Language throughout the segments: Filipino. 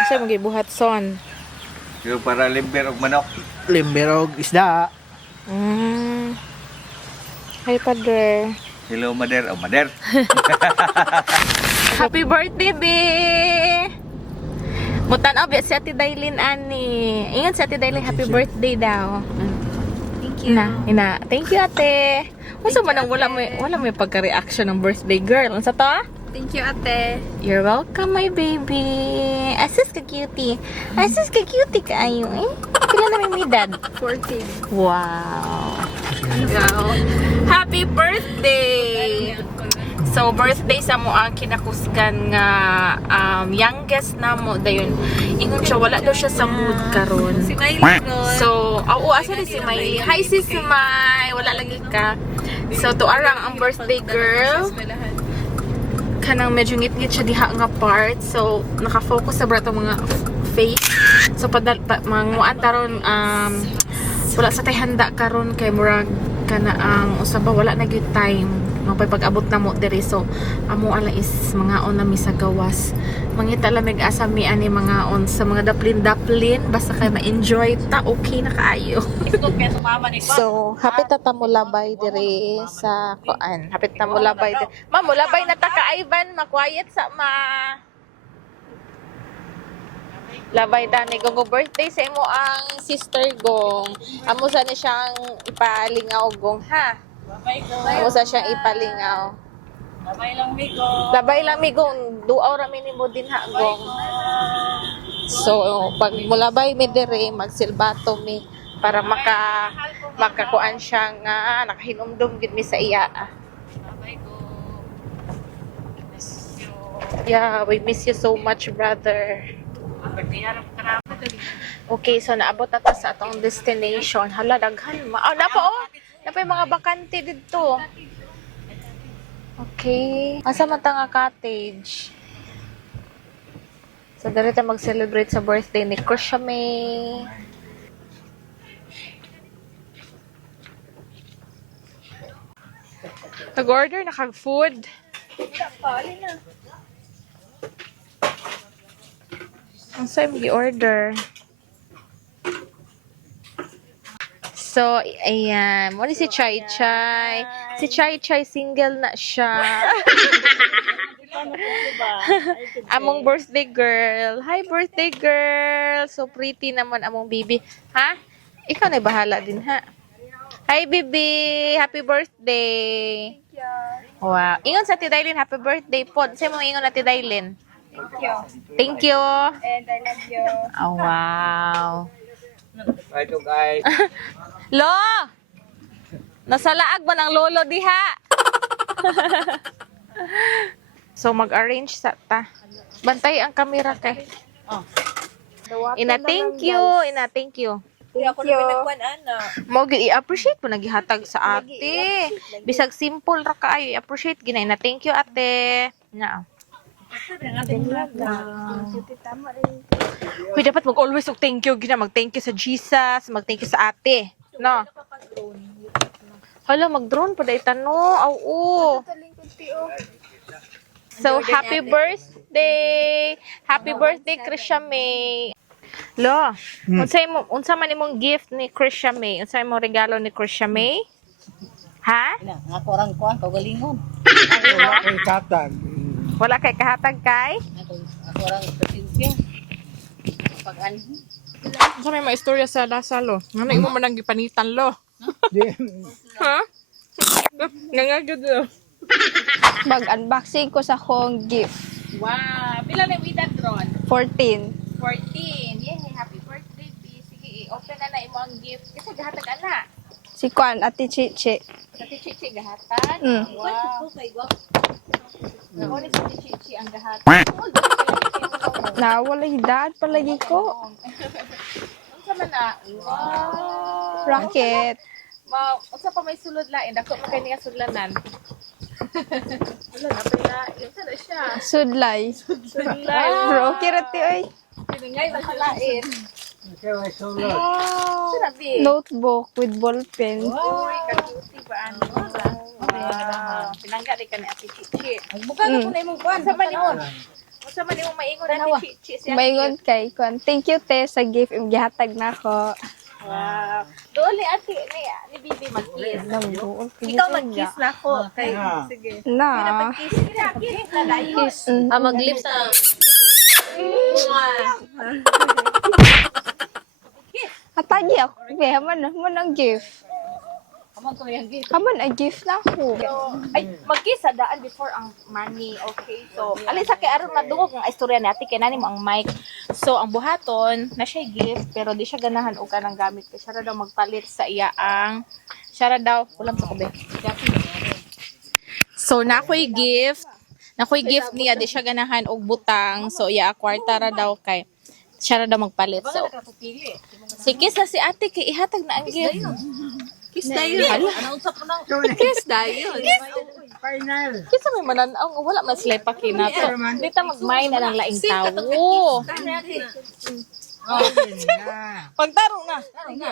Kasi magibuhat son. Yung para limber og manok. Limberog isda. Hi, Padre. Hello, Mader. Oh, Mader. Happy birthday, be! Mutan obi si Ate Dailin ani. Ingat si Ate Dailin, happy birthday daw. Thank you. Thank you, Ate. Unsa man ang wala mo pagka-reaction ng birthday girl. Unsa to? Thank you, ate. You're welcome, my baby. Asus ka cutie. Asus ka cutie kaayo eh. Kailan na may edad? 14. Wow. Happy birthday! So, birthday sa mo ang kinakusgan nga youngest na mo dayon. Ingon siya, wala daw siya sa mood karon. Si Miley ko. So, asa ni si Miley? Hi, sis May. Wala lagi ka. So, to arang ang birthday girl. Kanang medyo ngit-ngit siya diha nga part. So, nakafocus sa brato mga face. So, manguan taron wala sa tay handa karon kay murag kana ang usaba wala na gyud time mapay pag-abot na mo diri. So amo ala is mga on na mi sa gawas mangita lamig asa mi ani mga on sa mga daplin basta kay ma-enjoy ta okay na kaayo. So hapit ta mo labay diri sa kuan hapit ta mo labay diri. Ma'am mo labay na ta ka Ivan ma-quiet sa labay dani gong birthday sa imo ang sister gong. Amo sa ni siyang ipalingaw gong ha. Amo sa siyang ipalingaw. Labay lang mi gong. Duaw ra mi nimo din ha gong. So pag mulabay mi dire magsilbato mi para makakuan siya nga nakahinumdum gid mi sa iya. Yeah, we miss you so much, brother. Okay, so naabot na ta sa atong destination. Hala, daghan. Napa oh! Napa yung mga bakante dito. Okay. Asa man ta nga cottage? So, dali ta mag-celebrate sa birthday ni Krisha May. Nag-order na kag-food. Ang sa'yo mag-order. So, ayan. Muna si Chai Chai. Si Chai Chai single na siya. Among birthday girl. Hi, birthday girl. So pretty naman among baby. Ha? Ikaw na bahala din, ha? Hi, baby. Happy birthday. Thank you. Wow. Ingon sa Tidaylin, happy birthday po. Sa'yo mo ingon na Tidaylin. Thank you. Thank you. And I love you. Oh, wow. Ito guys. Lo! Nasalaag mo ng lolo diha. So, mag-arrange sa ta. Bantay ang camera kay. Ina, thank you. Ina, thank you. Thank you. Mo i-appreciate mo nagihatag sa ate. Bisag simple ra kaayo, i-appreciate gina. Ina, thank you ate. Na. Uy, dapat mag-always thank you. Gina, mag-thank you sa Jesus, mag-thank you sa ate. No? Hala, mag-drone pa dahil tanong. Oo. So, happy birthday! Happy birthday, Krisha May. Lo, unsa man imong gift ni Krisha May? Unsa imong regalo ni Krisha May? Ha? Nga korang kuan kagalingon. Ay katag. Wala kay kahatag kay? Ako orang presensya. Pag-anhi. Unsa may mga istorya sa Lasa, lo? Ngano imo man ang gipanitan, lo? Di Ha? Nangagod, lo. Mag-unboxing ko sa akong gift. Wow! Pila na yung edad ron? 14. 14. Yay, happy birthday, B. Sige, open na imo ang gift. Kasi gahatag ana. Si Kwan, Ate Chichi. Sa Chichi gahatag? Wow. Ako ni sa Chichi ang gahatag. Nawala hidad palagi ko. Unsa man na? Wow. Rocket. Unsa pa may sulod lain? Dako pa kay niya sudlanan. Wala na pala. Unsa na siya? Sudlay. Sudlay. Bro, kirati oy. Piningay na kalain. solo. Wow. Sinabi. Notebook with ballpen. Uy, kaguti ba ano? Wow. Pinangga di ka ni Ate Chichi. Buka na po na imong kuan. Sa man imong? Unsa man imong maingon ate Chi siya. Maingon kay kon. Thank you te sa gift im gihatag nako. Wow. Doon ni ate ni Bibi mag-kiss. Ikaw mag-kiss na ako. Okay. Sige. Na. Kiss na dai. Kiss. Mag-lips na. Atagi ako. Kaya man ang gift. Kamang ko yung gift. Kaman ang gift na ako. Ay, mag-kiss sa daan before ang money. Okay. So, alin sa kay aron madungog ang istorya ni ate kay nani mo ang mic. So, ang buhaton na siya gift pero di siya ganahan og kanang gamit kay siya ra daw magpalit sa iya ang siya ra daw ulam sa kobe. So, nakoy gift. Nakoy gift niya di siya ganahan og butang. So, iya kwarta ra daw kay siya ra daw magpalit. So, si kiss na si ate kay ihatag na ang gift. Kiss dayon. Announce po na. Kiss dayon. Final. Kisa may mananaw, wala man sila pakinato. Dito magmay na ng laing tawo. Pagtarong na. Sige.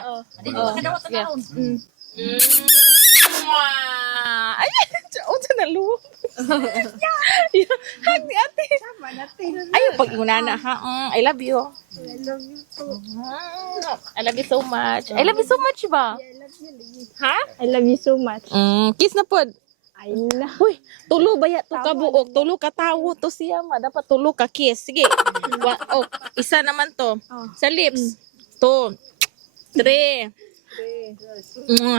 Ay, unsa na luwag. Hug ni ate. Ayaw pag na ha. I love you. I love you so much. I love you so much ba? Ha? I love you so much. Kiss na pod. Ay na. Uy, tulo baya to ka buok, tulo ka tawo to siya ma, dapat tulo ka kiss. Sige. Isa naman to. Sa lips. 2, 3.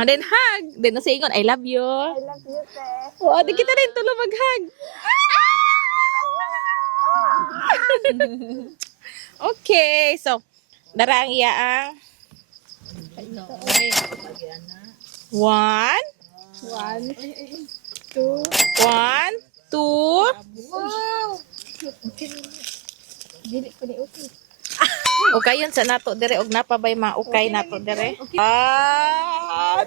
Then hug. Then na ingon, I love you. I love you te. Oh, di kita rin tulo mag-hug. Okay, so dara ang iya ang 1 1, 2, 1, 2. dili ko ni okay. Okay yun sa nato dire og napabay okay nato dire.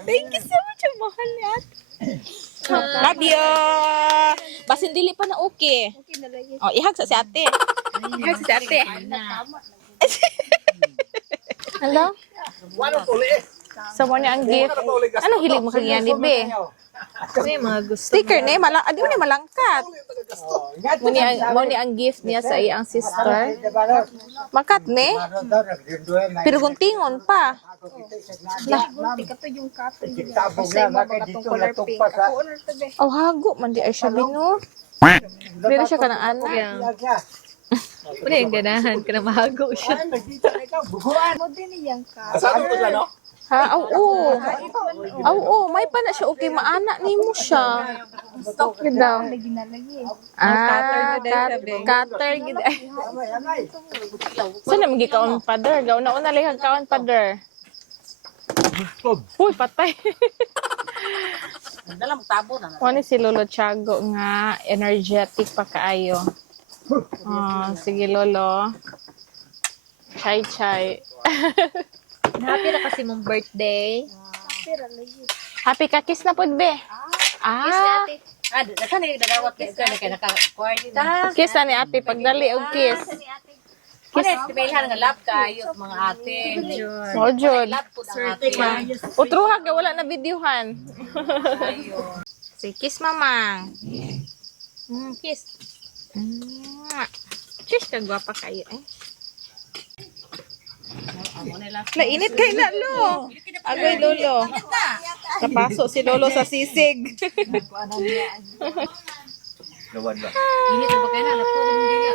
Thank you so much. Ang mahal ni ate. Love you. Basin dili pa na okay. Okay na lagi. Oh, ihag sa si ate. Ihag sa si ate. Hello? So mo ni ang gift. Ano hilig mo kay ni be? May mga gusto. Sticker ni adi mo ni malangkat. Mo ni ang gift niya sa iyang sister. Makat ni. Pero guntingon pa. Tika to yung kato. Tabog na dito na tugpa sa. Oh, hago man di ay siya bino. Pero siya kanang anak. Wala yung ganahan ka na mahago siya. Mo din iyang kato. Ha? Oo. Oo, may pa na siya. Okay, maana ni mo siya. Yun daw. Lagi na lagi. Cutter. Gid. Saan naman gikaon pader? Gaw na una lihag kaon pader. Uy, patay. Dalam tabo na. Ano si Lolo Tiago nga energetic pa kaayo. Sige Lolo. Chai. Happy na kasi mong birthday. Happy ka kiss na pod be. Nasa na yung dadawat ka na kaya naka-kwarta. Kiss na ni ate pagdali og kiss. Kiss. Tibayhan nga lap kayo mga ate. Oh, Jod. Lap po ng ate. Utruha ka wala na videohan. Say kiss mamang. Kiss. Cheers ka gwapa kayo eh. Nainit kay na lo. Agoy lolo. Napasok si lolo sa sisig. Gawad ba? Init na ba kayo na? Lapo ng dila.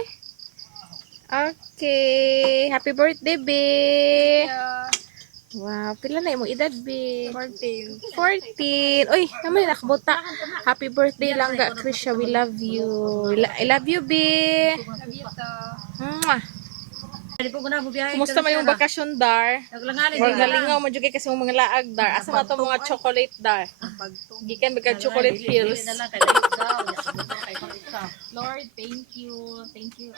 Okay. Happy birthday, be. Wow. Pila na imong edad, be? 14. Uy, naman yung nakabuta. Happy birthday lang ga, Krisha. We love you. I love you, be. Mwah. Kumusta man yung bakasyon, Dar? Galingaw mo dyan kasi mga laag, Dar. Asa mo ito mga chocolate, Dar? Gikan bigag chocolate pills. Lord, thank you. Thank you.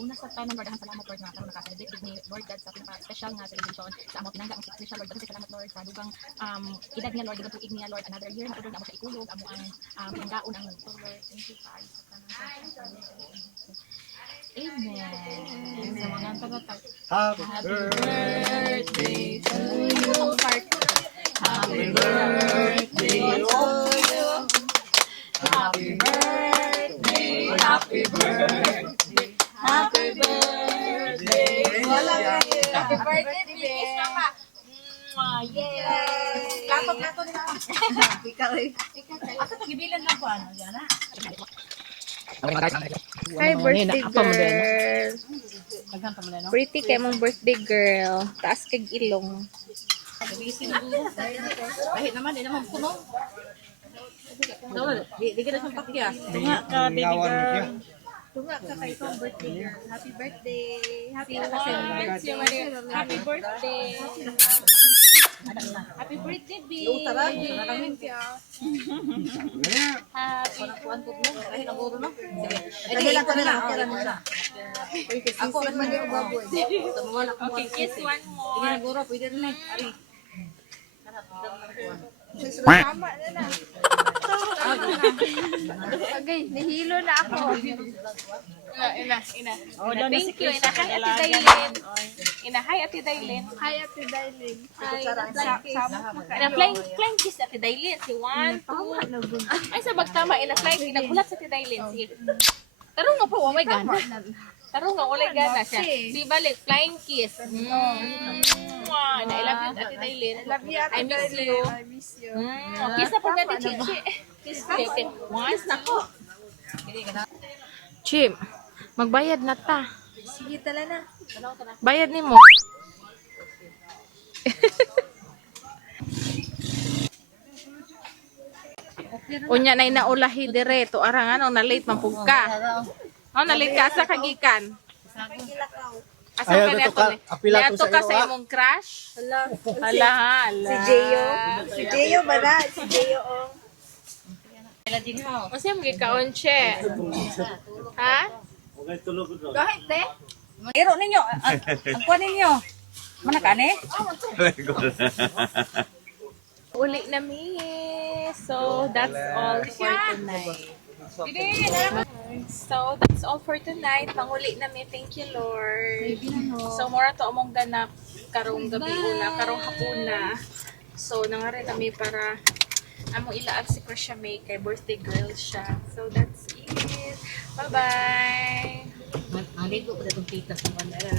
Una sa tanan, Lord, ang salamat, Lord, nga karon naka-celebrate ni Lord God sa special nga celebration sa amo tinangga ang special, Lord. Kasi salamat, Lord, sa dugang edad niya, Lord, dugang tuig niya, Lord, another year na po, Lord, amo siya ikulog, amo ang pinanggaon ang Lord. Thank you, God. Amen. Sa mga tagatag. Happy Birthday to you. Happy birthday to you. Happy birthday. Happy birthday. Happy birthday, Bibi. Yay! Lato na. Hi, birthday girl. Pretty kay mong birthday girl. Taas kag ilong. Kahit naman, di naman puno. Di ka na siyang pakyas. Tunga ka kay kong birthday girl. Happy birthday. Happy birthday. Happy birthday. Happy birthday, B. Thank you. Ako lang man yung baboy. Okay, kiss one more. Siguro, pwede rin eh. Ari. Tama na na. Okay, nahilo na ako. Ina. Thank you, ina. Hi, Ate Dailin. Ina, hi, Ate Dailin. Hi, Ate Dailin. Hi, ina, flying kiss, Ate Dailin. Si 1, 2. Ay, sa bagtama, ina, flying. Nagulat sa Ate Dailin. Sige. Tarong nga po, oh my God. Tarong nga, walay gana siya. Di balik, flying kiss. Mwah. I love you, Ate Dailin. I miss you. Kiss na po natin, Chichi. Kiss na. Kiss na po. Chim, magbayad na ta. Sige, tala na. Bayad ni mo. Unya na inaulahi dire to arang ano na late man pug ka. Oh, na late ka sa kagikan. Asa ka na to? Ato ka sa imong crush? Hala. Si Jeyo ba na? Si Jeyo oh. Kasi mo gikaon siya. Ha? Kahit te. Iro ninyo. Ang kuha ninyo. Mana ka ni? Uli na mi. So, that's all for tonight. So, that's all for tonight. Panguli na mi. Thank you, Lord. So, mura to among ganap karong gabi una, karong hapuna. So, nangari kami para among ilaag si Krisha May kay birthday girl siya. So, that's it. Bye-bye! Ang ligo ko na itong tita sa mga